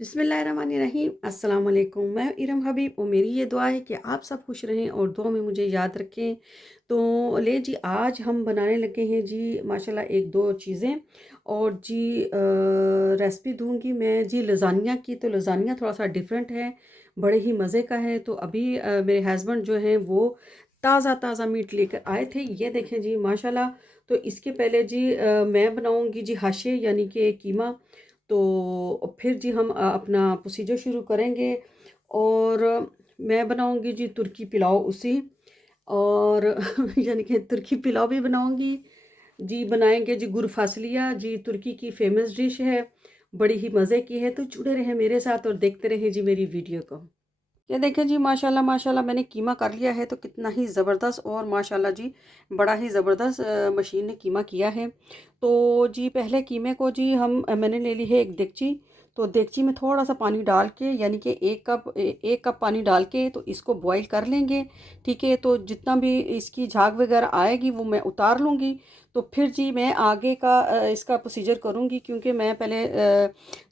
बिस्मिल्लाहिर्रहमानिर्रहीम अस्सलाम वालेकुम। मैं इरम हबीब और मेरी ये दुआ है कि आप सब खुश रहें और दुआ में मुझे याद रखें। तो ले जी आज हम बनाने लगे हैं जी माशाल्लाह एक दो चीज़ें और जी रेसिपी दूंगी मैं जी लज़ानिया की। तो लज़ानिया थोड़ा सा डिफरेंट है, बड़े ही मज़े का है। तो अभी मेरे हस्बैंड जो हैं वो ताज़ा ताज़ा मीट लेकर आए थे, ये देखें जी माशाल्लाह। तो इसके पहले जी मैं बनाऊंगी जी हाशे यानी कि कीमा। तो फिर जी हम अपना प्रोसीजर शुरू करेंगे और मैं बनाऊंगी जी तुर्की पुलाव उसी और यानी कि तुर्की पुलाव भी बनाऊंगी जी। बनाएंगे जी गुर फासलिया जी, तुर्की की फेमस डिश है, बड़ी ही मज़े की है। तो जुड़े रहें मेरे साथ और देखते रहें जी मेरी वीडियो को। ये देखें जी माशाल्लाह माशाल्लाह मैंने कीमा कर लिया है, तो कितना ही ज़बरदस्त और माशाल्लाह जी बड़ा ही ज़बरदस्त मशीन ने कीमा किया है। तो जी पहले कीमे को जी मैंने ले ली है एक देगची। तो देगची में थोड़ा सा पानी डाल के यानी कि एक कप पानी डाल के तो इसको बॉईल कर लेंगे। ठीक है, तो जितना भी इसकी झाग वगैरह आएगी वो मैं उतार लूँगी। तो फिर जी मैं आगे का इसका प्रोसीजर करूँगी, क्योंकि मैं पहले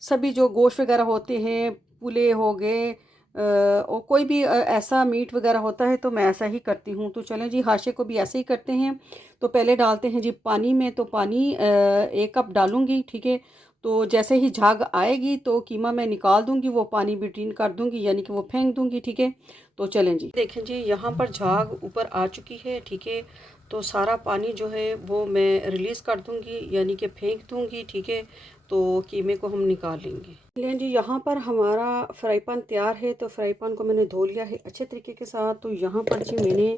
सभी जो गोश्त वगैरह होते हैं, पुले हो गए और कोई भी ऐसा मीट वगैरह होता है तो मैं ऐसा ही करती हूँ। तो चलें जी हाशे को भी ऐसे ही करते हैं। तो पहले डालते हैं जी पानी में। तो पानी एक कप डालूँगी, ठीक है। तो जैसे ही झाग आएगी तो कीमा मैं निकाल दूँगी, वो पानी बिटीन कर दूँगी यानी कि वो फेंक दूँगी, ठीक है। तो चलें जी, देखें जी यहाँ पर झाग ऊपर आ चुकी है, ठीक है। तो सारा पानी जो है वो मैं रिलीज़ कर दूँगी यानी कि फेंक दूँगी, ठीक है। तो कीमे को हम निकाल लेंगे। लें जी यहाँ पर हमारा फ्राई पैन तैयार है। तो फ्राई पैन को मैंने धो लिया है अच्छे तरीके के साथ। तो यहाँ पर जी मैंने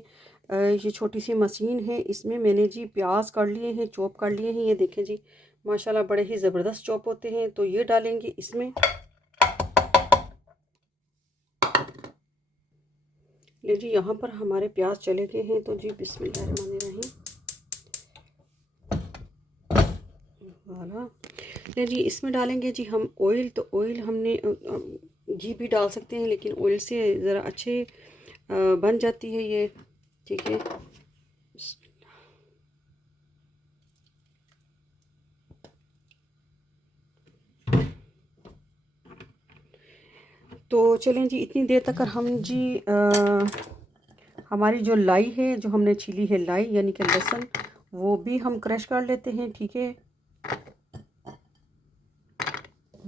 ये छोटी सी मशीन है, इसमें मैंने जी प्याज कर लिए हैं, चॉप कर लिए हैं। ये देखें जी माशाल्लाह बड़े ही ज़बरदस्त चॉप होते हैं। तो ये डालेंगे इसमें। ले जी यहाँ पर हमारे प्याज चले गए हैं। तो जी बिस्मिल्लाहिर्रहमानिर्रहीम वाला। ले जी इसमें डालेंगे जी हम ऑयल। तो ऑयल हमने घी भी डाल सकते हैं, लेकिन ऑयल से ज़रा अच्छे बन जाती है ये, ठीक है। तो चलें जी इतनी देर तक हम जी हमारी जो लाई है, जो हमने छीली है लाई यानी कि लहसुन, वो भी हम क्रश कर लेते हैं, ठीक है।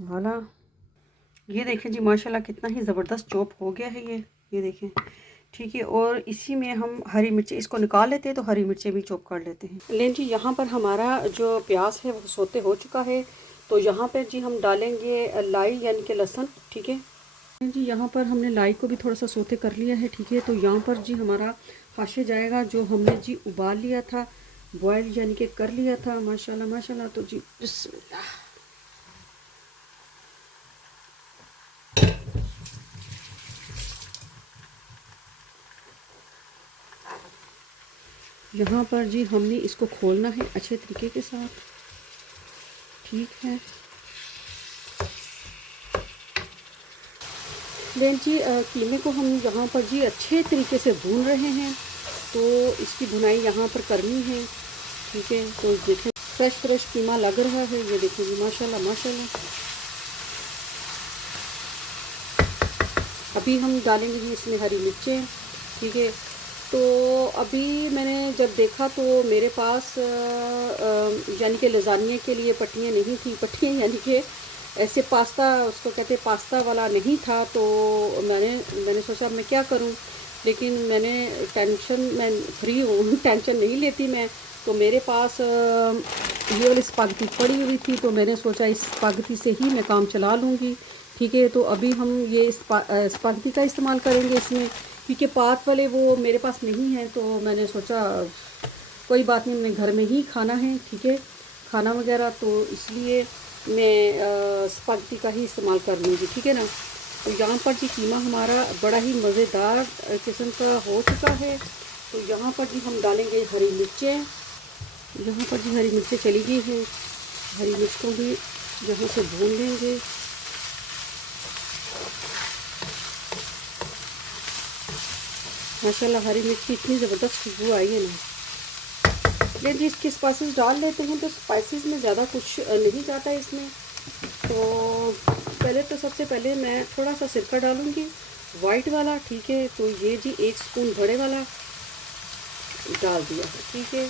वाला ये देखें जी माशाल्लाह कितना ही ज़बरदस्त चॉप हो गया है ये देखें, ठीक है। और इसी में हम हरी मिर्ची इसको निकाल लेते हैं, तो हरी मिर्चें भी चॉप कर लेते हैं। लें जी यहाँ पर हमारा जो प्याज है वो सोते हो चुका है। तो यहाँ पर जी हम डालेंगे लाई यानी कि लहसुन, ठीक है जी। यहाँ पर हमने लाई को भी थोड़ा सा सोते कर लिया है, ठीक है। तो यहाँ पर जी हमारा हाशे जाएगा जो हमने जी उबाल लिया था, बॉयल यानी कि कर लिया था, माशाल्लाह माशाल्लाह। तो जी बिस्मिल्लाह। यहाँ पर जी हमने इसको खोलना है अच्छे तरीके के साथ, ठीक है। देन जी कीमे को हम यहाँ पर जी अच्छे तरीके से भून रहे हैं। तो इसकी भुनाई यहाँ पर करनी है, ठीक है। तो देखें फ्रेश फ्रेश कीमा लग रहा है, ये देखें जी माशाल्लाह माशाल्लाह। अभी हम डालेंगे जी इसमें हरी मिर्चें, ठीक है। तो अभी मैंने जब देखा तो मेरे पास यानी कि लज़ानिया के लिए पट्टियाँ नहीं थी, पट्टियाँ यानी कि ऐसे पास्ता उसको कहते हैं, पास्ता वाला नहीं था। तो मैंने सोचा मैं क्या करूं, लेकिन मैं फ्री हूँ टेंशन नहीं लेती मैं। तो मेरे पास ये वाली स्पागेटी पड़ी हुई थी, तो मैंने सोचा इस स्पागेटी से ही मैं काम चला लूँगी, ठीक है। तो अभी हम ये स्पागेटी का इस्तेमाल करेंगे इसमें, क्योंकि पात वाले वो मेरे पास नहीं है। तो मैंने सोचा कोई बात नहीं, मैं घर में ही खाना है, ठीक है, खाना वगैरह। तो इसलिए मैं स्पागेटी का ही इस्तेमाल कर लूँगी, ठीक है ना। तो यहाँ पर जी कीमा हमारा बड़ा ही मज़ेदार किस्म का हो चुका है। तो यहाँ पर जी हम डालेंगे हरी मिर्चें। यहाँ पर जी हरी मिर्चें चली गई हैं, हरी मिर्च को भी यहाँ से भून लेंगे। माशाल्लाह हरी मिर्च की इतनी ज़बरदस्त खुशबू आई है ना। ये जी इसके स्पाइसेस डाल लेते हैं। तो स्पाइसेस में ज़्यादा कुछ नहीं जाता है इसमें। तो पहले तो सबसे पहले मैं थोड़ा सा सिरका डालूँगी वाइट वाला, ठीक है। तो ये जी 1 स्पून बड़े वाला डाल दिया है, ठीक है।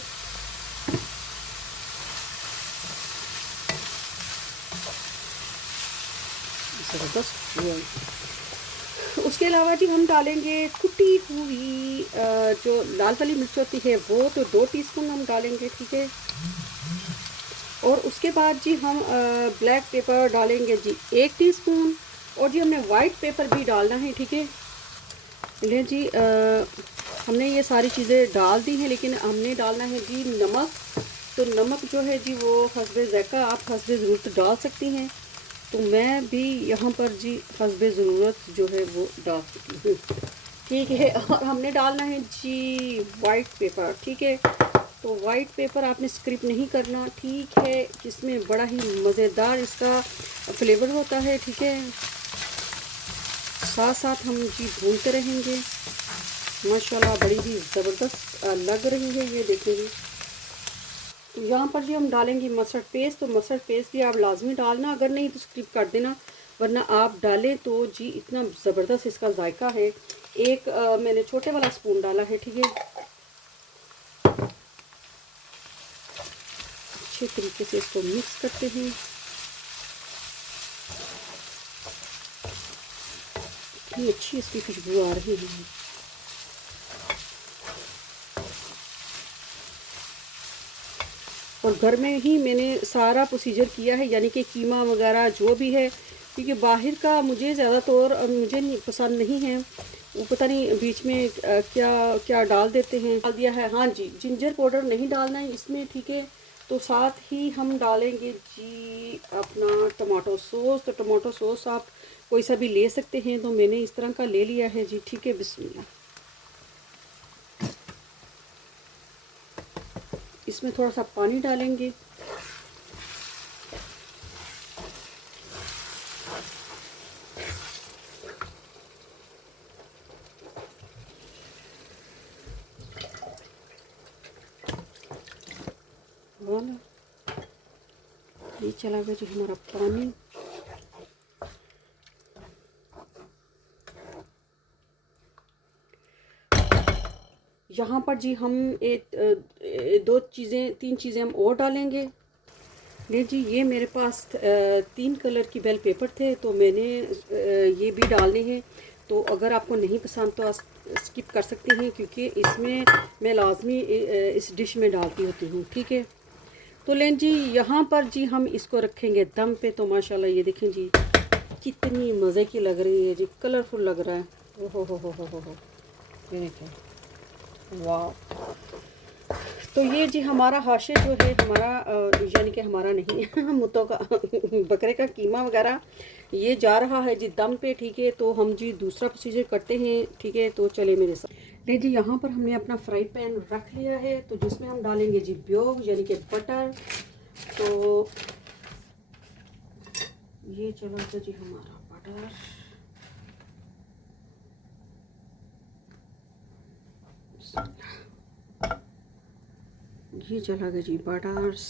ज़बरदस्त। उसके अलावा जी हम डालेंगे कुटी हुई जो लाल वाली मिर्च होती है वो, तो 2 टीस्पून हम डालेंगे, ठीक है। और उसके बाद जी हम ब्लैक पेपर डालेंगे जी 1 टीस्पून, और जी हमने वाइट पेपर भी डालना है, ठीक है। ले जी हमने ये सारी चीज़ें डाल दी हैं, लेकिन हमने डालना है जी नमक। तो नमक जो है जी वो हस्बे ज़ायक़ा, आप हस्बे ज़रूरत डाल सकती हैं। तो मैं भी यहाँ पर जी हस्बे ज़रूरत जो है वो डाल सकती हूँ, ठीक है। और हमने डालना है जी वाइट पेपर, ठीक है। तो वाइट पेपर आपने स्क्रिप नहीं करना, ठीक है। इसमें बड़ा ही मज़ेदार इसका फ्लेवर होता है, ठीक है। साथ साथ हम जी भूनते रहेंगे। माशाल्लाह बड़ी ही ज़बरदस्त लग रही है, ये देखेंगे। तो यहाँ पर जी हम डालेंगे मस्टर्ड पेस्ट। तो मस्टर्ड पेस्ट भी आप लाजमी डालना, अगर नहीं तो स्किप कर देना, वरना आप डालें तो जी इतना ज़बरदस्त इसका जायका है। एक मैंने छोटे वाला स्पून डाला है, ठीक है। अच्छे तरीके से इसको मिक्स करते हैं। इतनी अच्छी इसकी खुशबू आ रही है। और घर में ही मैंने सारा प्रोसीजर किया है, यानी कि कीमा वगैरह जो भी है, क्योंकि बाहर का मुझे ज़्यादातर मुझे नहीं पसंद नहीं है। वो पता नहीं बीच में क्या क्या डाल देते हैं। डाल दिया है, हाँ जी, जिंजर पाउडर नहीं डालना है इसमें, ठीक है। तो साथ ही हम डालेंगे जी अपना टमाटो सॉस। तो टमाटो सॉस आप कोई सा भी ले सकते हैं, तो मैंने इस तरह का ले लिया है जी, ठीक है। बिस्मिल्लाह। इसमें थोड़ा सा पानी डालेंगे। वाला ये चला गया जी हमारा पानी। यहाँ पर जी हम तीन चीज़ें हम और डालेंगे। नहीं जी, ये मेरे पास 3 कलर की बेल पेपर थे, तो मैंने ये भी डालने हैं। तो अगर आपको नहीं पसंद तो आप स्किप कर सकते हैं, क्योंकि इसमें मैं लाजमी इस डिश में डालती होती हूँ, ठीक है। तो लें जी, यहाँ पर जी हम इसको रखेंगे दम पे। तो माशाल्लाह ये देखें जी कितनी मज़े की लग रही है जी, कलरफुल लग रहा है। हो, ये देखें, वाह। तो ये जी हमारा हाशे जो है, हमारा यानी कि हमारा नहीं मुर्तों का बकरे का कीमा वगैरह ये जा रहा है जी दम पे, ठीक है। तो हम जी दूसरा प्रोसीजर करते हैं, ठीक है। तो चले मेरे साथ। नहीं जी, यहाँ पर हमने अपना फ्राई पैन रख लिया है, तो जिसमें हम डालेंगे जी ब्योग यानी कि बटर। तो ये चला था जी हमारा बटर। ये चला गया जी बटर्स।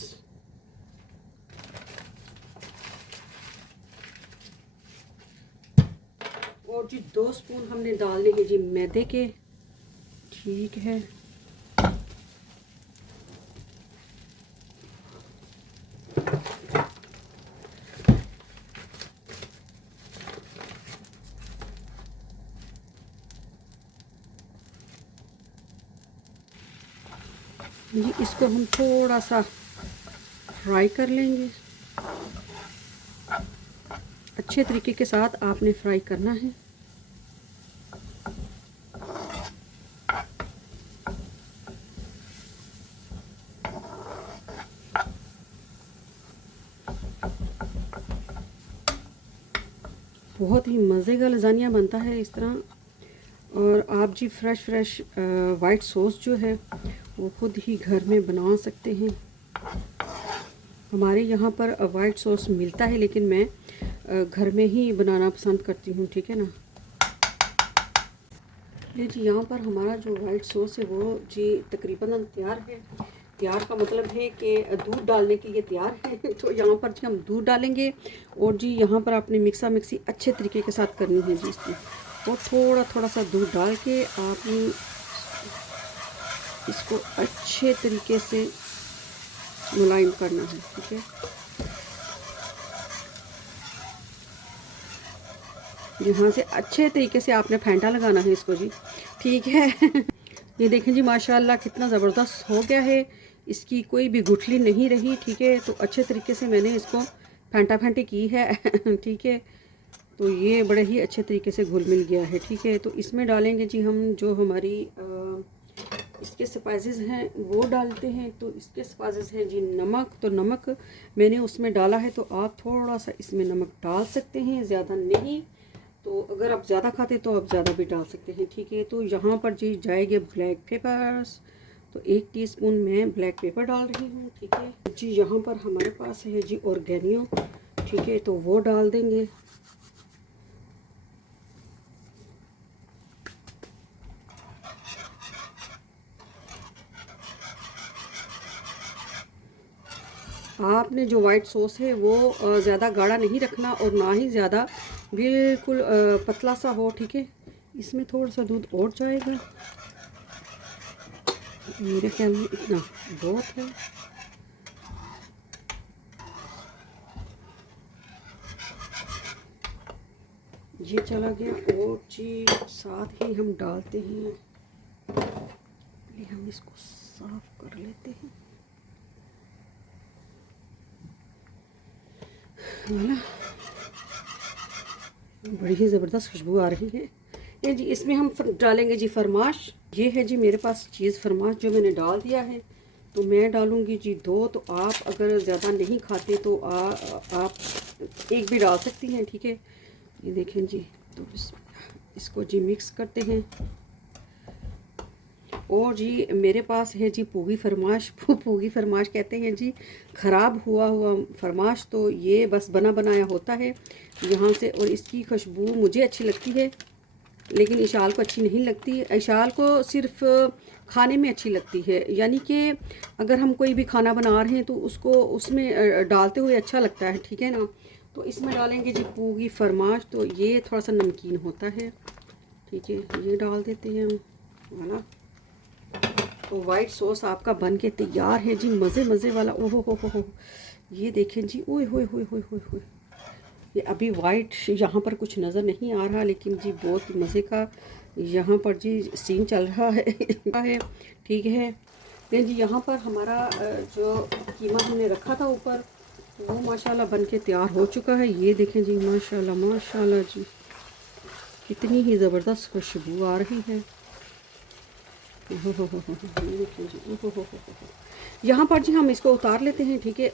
और जी 2 स्पून हमने डालने हैं जी मैदे के, ठीक है। जी इसको हम थोड़ा सा फ्राई कर लेंगे। अच्छे तरीके के साथ आपने फ्राई करना है। बहुत ही मज़े का लजानिया बनता है इस तरह। और आप जी फ्रेश वाइट सॉस जो है वो खुद ही घर में बना सकते हैं। हमारे यहाँ पर वाइट सॉस मिलता है, लेकिन मैं घर में ही बनाना पसंद करती हूँ, ठीक है ना। ये जी यहाँ पर हमारा जो वाइट सॉस है वो जी तकरीबन तैयार है। तैयार का मतलब है कि दूध डालने के लिए तैयार है। तो यहाँ पर जी हम दूध डालेंगे और जी यहाँ पर आपने मिक्सा मिक्सी अच्छे तरीके के साथ करनी है जी इसकी। और थोड़ा थोड़ा सा दूध डाल के आपने इसको अच्छे तरीके से मुलायम करना है, ठीक है। यहाँ से अच्छे तरीके से आपने फेंटा लगाना है इसको जी, ठीक है। ये देखें जी माशाल्लाह कितना ज़बरदस्त हो गया है, इसकी कोई भी गुठली नहीं रही, ठीक है। तो अच्छे तरीके से मैंने इसको फेंटा फेंटी की है ठीक है। तो ये बड़े ही अच्छे तरीके से घुल मिल गया है, ठीक है। तो इसमें डालेंगे जी हम जो हमारी इसके स्पाइसेस हैं वो डालते हैं। तो इसके स्पाइसेस हैं जी नमक। तो नमक मैंने उसमें डाला है, तो आप थोड़ा सा इसमें नमक डाल सकते हैं, ज़्यादा नहीं। तो अगर आप ज़्यादा खाते तो आप ज़्यादा भी डाल सकते हैं, ठीक है। तो यहाँ पर जी जाएंगे ब्लैक पेपर्स। तो 1 टीस्पून मैं ब्लैक पेपर डाल रही हूँ, ठीक है जी। यहाँ पर हमारे पास है जी ऑर्गेनियो, ठीक है, तो वो डाल देंगे। आपने जो वाइट सॉस है वो ज़्यादा गाढ़ा नहीं रखना और ना ही ज़्यादा बिल्कुल पतला सा हो, ठीक है। इसमें थोड़ा सा दूध और जाएगा, मेरे ख्याल में इतना बहुत है। ये चला गया। और जी साथ ही हम डालते हैं, पहले हम इसको साफ कर लेते हैं, है ना। बड़ी ही ज़बरदस्त खुशबू आ रही है। ये जी इसमें हम डालेंगे जी फरमाश। ये है जी मेरे पास चीज़ फरमाश जो मैंने डाल दिया है। तो मैं डालूँगी जी 2। तो आप अगर ज़्यादा नहीं खाते तो आप 1 भी डाल सकती हैं, ठीक है। ये देखें जी। तो इसको जी मिक्स करते हैं। और जी मेरे पास है जी पूगी फरमाश। पूगी फरमाश कहते हैं जी ख़राब हुआ हुआ फरमाश। तो ये बस बना बनाया होता है यहाँ से, और इसकी खुशबू मुझे अच्छी लगती है, लेकिन इशाल को अच्छी नहीं लगती। इशाल को सिर्फ खाने में अच्छी लगती है, यानी कि अगर हम कोई भी खाना बना रहे हैं तो उसको उसमें डालते हुए अच्छा लगता है, ठीक है ना। तो इसमें डालेंगे जी पूगी फरमाश। तो ये थोड़ा सा नमकीन होता है, ठीक है। ये डाल देते हैं हम, है ना। तो वाइट सॉस आपका बन के तैयार है जी, मज़े मज़े वाला। ओहो हो। ये देखें जी, ओए होए होए होए होए होए। ये अभी वाइट यहाँ पर कुछ नज़र नहीं आ रहा, लेकिन जी बहुत मज़े का यहाँ पर जी सीन चल रहा है है, ठीक है। लेकिन जी यहाँ पर हमारा जो कीमा हमने रखा था ऊपर, वो माशाल्लाह बन के तैयार हो चुका है। ये देखें जी माशाल्लाह माशाल्लाह जी, कितनी ही ज़बरदस्त खुशबू आ रही है। ये देखें जी, हो। यहाँ पर जी हम इसको उतार लेते हैं, ठीक है।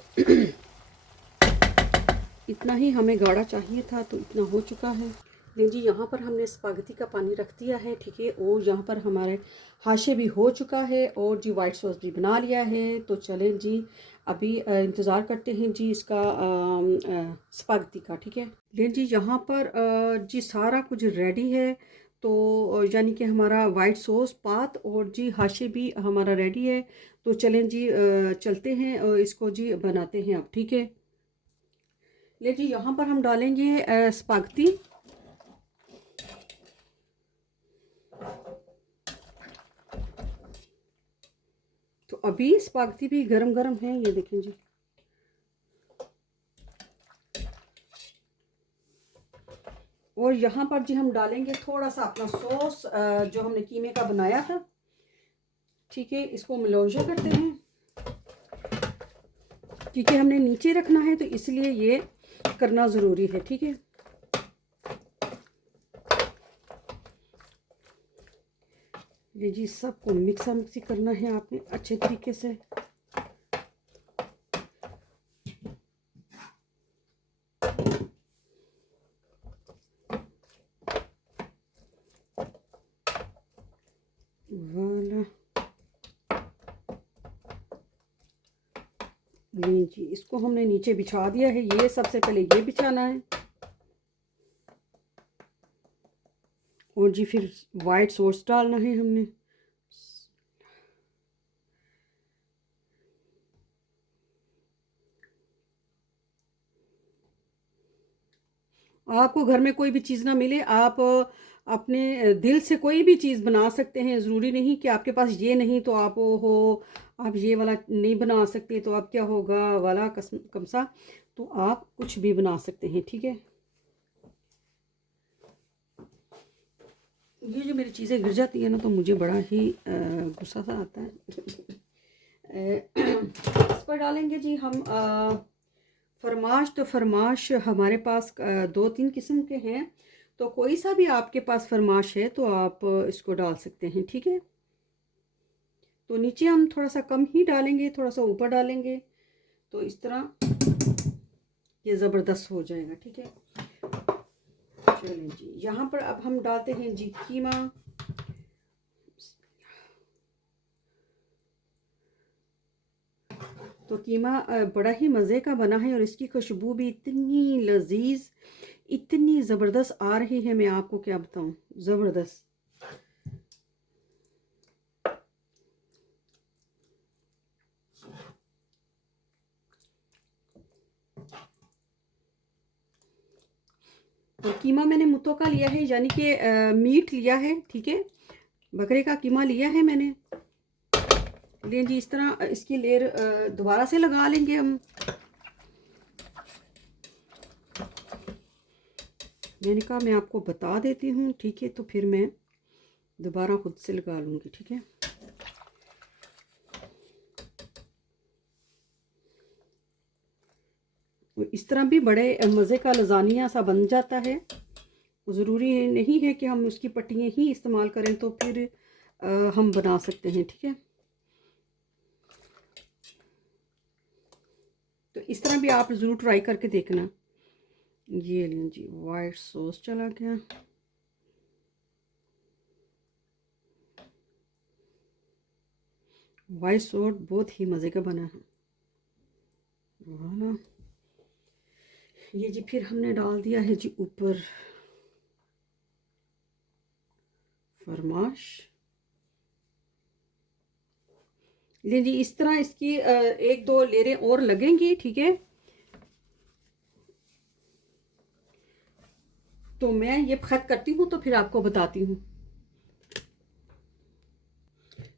इतना ही हमें गाढ़ा चाहिए था, तो इतना हो चुका है। नहीं जी यहाँ पर हमने स्पागेटी का पानी रख दिया है, ठीक है। और यहाँ पर हमारे हाशे भी हो चुका है और जी वाइट सॉस भी बना लिया है। तो चलें जी अभी इंतज़ार करते हैं जी इसका स्पागेटी का, ठीक है। लेकिन जी यहाँ पर जी सारा कुछ रेडी है। तो यानी कि हमारा वाइट सॉस पात और जी हाशे भी हमारा रेडी है। तो चलें जी चलते हैं और इसको जी बनाते हैं अब, ठीक है। ले जी यहाँ पर हम डालेंगे स्पागेटी। तो अभी स्पागेटी भी गरम गरम है, ये देखें जी। और यहाँ पर जी हम डालेंगे थोड़ा सा अपना सॉस जो हमने कीमे का बनाया था, ठीक है। इसको मिलोजा करते हैं, क्योंकि हमने नीचे रखना है तो इसलिए ये करना ज़रूरी है, ठीक है। ये जी सबको मिक्सा मिक्सी करना है आपने अच्छे तरीके से। वाला नहीं जी, इसको हमने नीचे बिछा दिया है। ये सबसे पहले ये बिछाना है और जी फिर वाइट सॉस डालना है हमने। आपको घर में कोई भी चीज़ ना मिले, आप अपने दिल से कोई भी चीज़ बना सकते हैं। ज़रूरी नहीं कि आपके पास ये नहीं तो आप हो, आप ये वाला नहीं बना सकते तो आप क्या होगा वाला कमसा, तो आप कुछ भी बना सकते हैं, ठीक है। ये जो मेरी चीज़ें गिर जाती है ना तो मुझे बड़ा ही गुस्सा सा आता है। इस पर डालेंगे जी हम फरमाश। तो फरमाश हमारे पास 2-3 किस्म के हैं, तो कोई सा भी आपके पास फरमाश है तो आप इसको डाल सकते हैं, ठीक है। तो नीचे हम थोड़ा सा कम ही डालेंगे, थोड़ा सा ऊपर डालेंगे, तो इस तरह ये ज़बरदस्त हो जाएगा, ठीक है। चलें जी, यहाँ पर अब हम डालते हैं जी कीमा। तो कीमा बड़ा ही मज़े का बना है और इसकी खुशबू भी इतनी लजीज, इतनी ज़बरदस्त आ रही है, मैं आपको क्या बताऊँ, ज़बरदस्त। तो कीमा मैंने मुत्तों का लिया है, यानी कि मीट लिया है, ठीक है। बकरे का कीमा लिया है मैंने। लें जी, इस तरह इसकी लेयर दोबारा से लगा लेंगे हम। मैंने कहा मैं आपको बता देती हूँ, ठीक है, तो फिर मैं दोबारा खुद से लगा लूँगी, ठीक है। इस तरह भी बड़े मज़े का लजानिया सा बन जाता है। ज़रूरी नहीं है कि हम उसकी पट्टियाँ ही इस्तेमाल करें, तो फिर हम बना सकते हैं, ठीक है। तो इस तरह भी आप ज़रूर ट्राई करके देखना। ये लें जी, वाइट सॉस चला गया। वाइट सॉस बहुत ही मज़े का बना है, वाला। ये जी फिर हमने डाल दिया है जी ऊपर फरमाश। ले जी, इस तरह इसकी 1-2 लेयरें और लगेंगी, ठीक है। तो मैं ये ख़त्म करती हूँ तो फिर आपको बताती हूँ।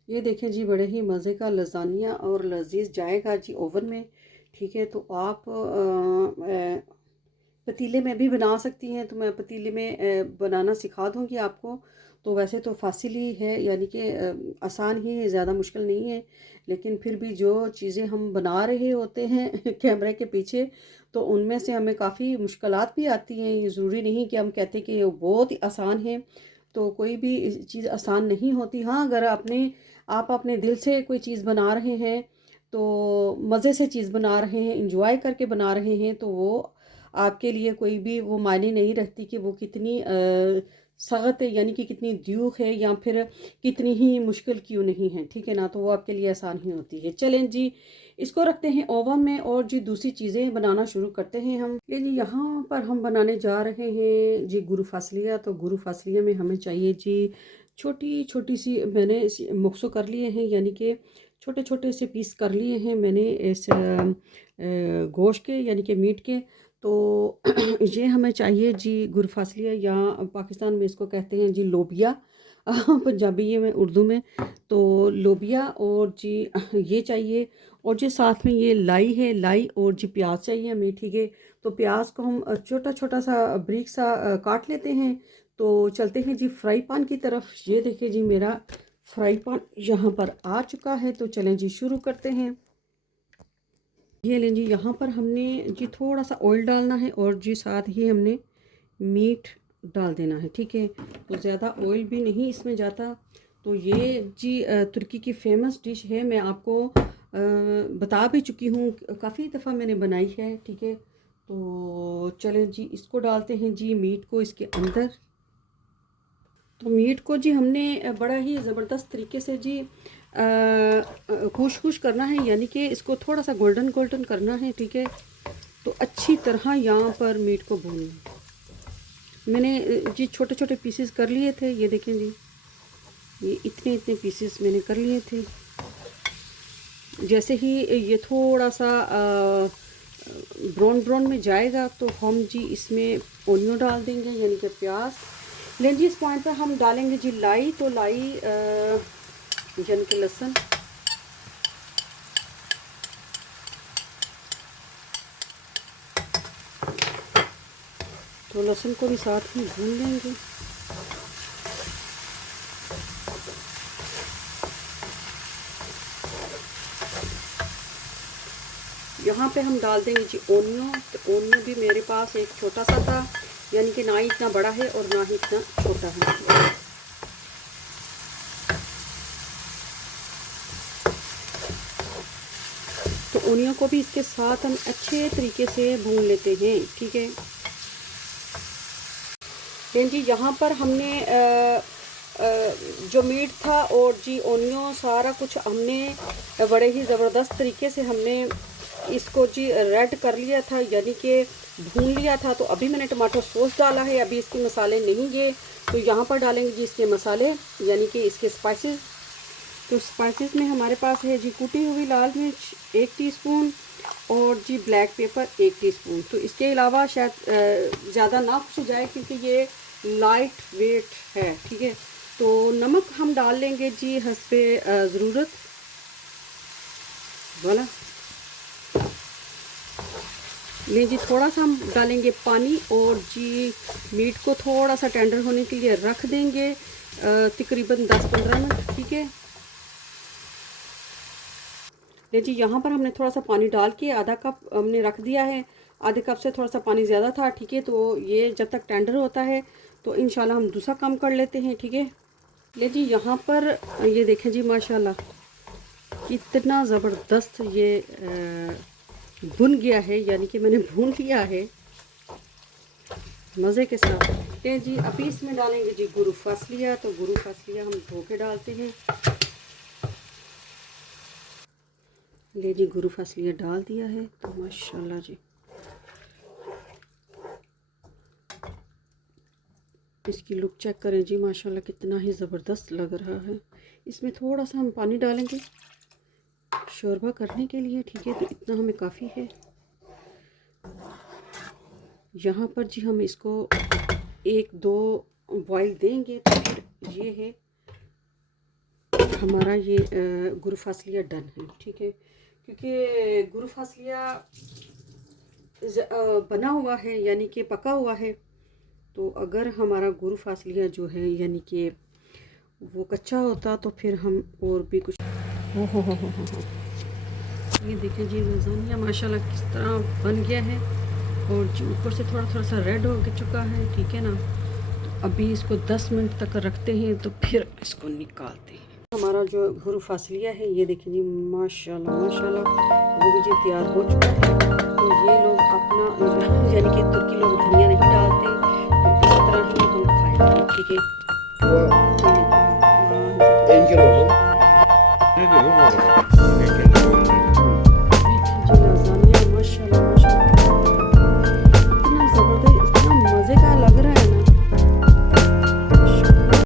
ये देखें जी, बड़े ही मज़े का लजानिया और लजीज जाएगा जी ओवन में, ठीक है। तो आप पतीले में भी बना सकती हैं, तो मैं पतीले में बनाना सिखा दूँगी आपको। तो वैसे तो फासिल ही है, यानी कि आसान ही है, ज़्यादा मुश्किल नहीं है। लेकिन फिर भी जो चीज़ें हम बना रहे होते हैं कैमरे के पीछे, तो उनमें से हमें काफ़ी मुश्किलात भी आती हैं। ये ज़रूरी नहीं कि हम कहते हैं कि ये बहुत ही आसान है, तो कोई भी चीज़ आसान नहीं होती। हाँ, अगर आप अपने दिल से कोई चीज़ बना रहे हैं, तो मज़े से चीज़ बना रहे हैं, इंजॉय करके बना रहे हैं, तो वो आपके लिए कोई भी वो मायने नहीं रखती कि वो कितनी सख्त है, यानी कि कितनी द्यूख है, या फिर कितनी ही मुश्किल क्यों नहीं है, ठीक है ना। तो वो आपके लिए आसान ही होती है। चलें जी, इसको रखते हैं ओवन में और जी दूसरी चीज़ें बनाना शुरू करते हैं हम। ये जी, यहाँ पर हम बनाने जा रहे हैं जी गुरु फासलिया। तो गुरु फासलिया में हमें चाहिए जी छोटी छोटी सी, मैंने मुक्सो कर लिए हैं, यानी कि छोटे छोटे से पीस कर लिए हैं मैंने इस गोश्त के, यानी कि मीट के। तो ये हमें चाहिए जी गुरफासलिया, या पाकिस्तान में इसको कहते हैं जी लोबिया, पंजाबी में, उर्दू में। तो लोबिया और जी ये चाहिए, और जी साथ में ये लाई है, लाई, और जी प्याज चाहिए हमें, ठीक है। तो प्याज को हम छोटा छोटा सा ब्रीक सा काट लेते हैं। तो चलते हैं जी फ्राई पैन की तरफ। ये देखिए जी, मेरा फ्राई पैन यहाँ पर आ चुका है, तो चलें जी शुरू करते हैं। ये लें जी, यहाँ पर हमने जी थोड़ा सा ऑयल डालना है, और जी साथ ही हमने मीट डाल देना है, ठीक है। तो ज़्यादा ऑयल भी नहीं इसमें जाता। तो ये जी तुर्की की फ़ेमस डिश है, मैं आपको बता भी चुकी हूँ, काफ़ी दफ़ा मैंने बनाई है, ठीक है। तो चलें जी, इसको डालते हैं जी मीट को इसके अंदर। तो मीट को जी हमने बड़ा ही ज़बरदस्त तरीके से जी खुश खुश करना है, यानी कि इसको थोड़ा सा गोल्डन गोल्डन करना है, ठीक है। तो अच्छी तरह यहाँ पर मीट को भूनना। मैंने जी छोटे छोटे पीसेस कर लिए थे, ये देखें जी, ये इतने इतने पीसेस मैंने कर लिए थे। जैसे ही ये थोड़ा सा ब्राउन ब्राउन में जाएगा तो हम जी इसमें ओनियन डाल देंगे, यानी कि प्याज। लेकिन जी इस पॉइंट पर हम डालेंगे जी लाई, तो लाई यानी कि लहसुन। तो लहसुन को भी साथ में भून लेंगे। यहाँ पे हम डाल देंगे जी ओनियन। तो ओनियन भी मेरे पास एक छोटा सा था, यानी कि ना ही इतना बड़ा है और ना ही इतना छोटा है। तो ओनियन को भी इसके साथ हम अच्छे तरीके से भून लेते हैं, ठीक है। जी यहाँ पर हमने जो मीट था और जी ओनियन सारा कुछ हमने बड़े ही ज़बरदस्त तरीके से हमने इसको जी रेड कर लिया था, यानी कि भून लिया था। तो अभी मैंने टमाटो सॉस डाला है, अभी इसके मसाले नहीं गए। तो यहाँ पर डालेंगे जी इसके मसाले, यानी कि इसके स्पाइसेस। तो स्पाइसेस में हमारे पास है जी कुटी हुई लाल मिर्च 1 टीस्पून और जी ब्लैक पेपर 1 टीस्पून। तो इसके अलावा शायद ज़्यादा ना कुछ जाए क्योंकि ये लाइट वेट है, ठीक है। तो नमक हम डाल लेंगे जी हस्बे ज़रूरत वाला। ले जी थोड़ा सा हम डालेंगे पानी और जी मीट को थोड़ा सा टेंडर होने के लिए रख देंगे तकरीबन 10-15 मिनट, ठीक है। ले जी यहाँ पर हमने थोड़ा सा पानी डाल के आधा कप हमने रख दिया है। आधे कप से थोड़ा सा पानी ज़्यादा था, ठीक है। तो ये जब तक टेंडर होता है तो इंशाल्लाह हम दूसरा काम कर लेते हैं, ठीक है। ले जी यहाँ पर ये देखें जी माशाल्लाह कितना ज़बरदस्त ये भुन गया है, यानी कि मैंने भून लिया है मज़े के साथ। ले जी अभी इसमें डालेंगे जी गुरु फसलिया। तो गुरु फसलिया हम धो के डालते हैं। ले जी गुरु फसलिया डाल दिया है। तो माशाल्लाह जी इसकी लुक चेक करें जी, माशाल्लाह कितना ही ज़बरदस्त लग रहा है। इसमें थोड़ा सा हम पानी डालेंगे शोरबा करने के लिए, ठीक है। तो इतना हमें काफ़ी है। यहाँ पर जी हम इसको 1-2 बॉयल देंगे तो फिर ये है हमारा ये गुरु फसलिया डन है, ठीक है। क्योंकि गुरु फसलिया बना हुआ है, यानी कि पका हुआ है। तो अगर हमारा गुरु फसलिया जो है यानी कि वो कच्चा होता तो फिर हम और भी कुछ हो। ये देखिए जी लज़ानिया माशाल्लाह किस तरह बन गया है और जी ऊपर से थोड़ा सा रेड हो चुका है, ठीक है ना। तो अभी इसको 10 मिनट तक रखते हैं तो फिर इसको निकालते हैं। हमारा जो गुरु फसलिया है ये देखिए जी माशाल्लाह वो भी जी तैयार हो चुका है। तो ये लोग अपना यानी कि तुर्की लोग धनिया नहीं डालते, तो इस तरह ही हम खाएंगे, ठीक है।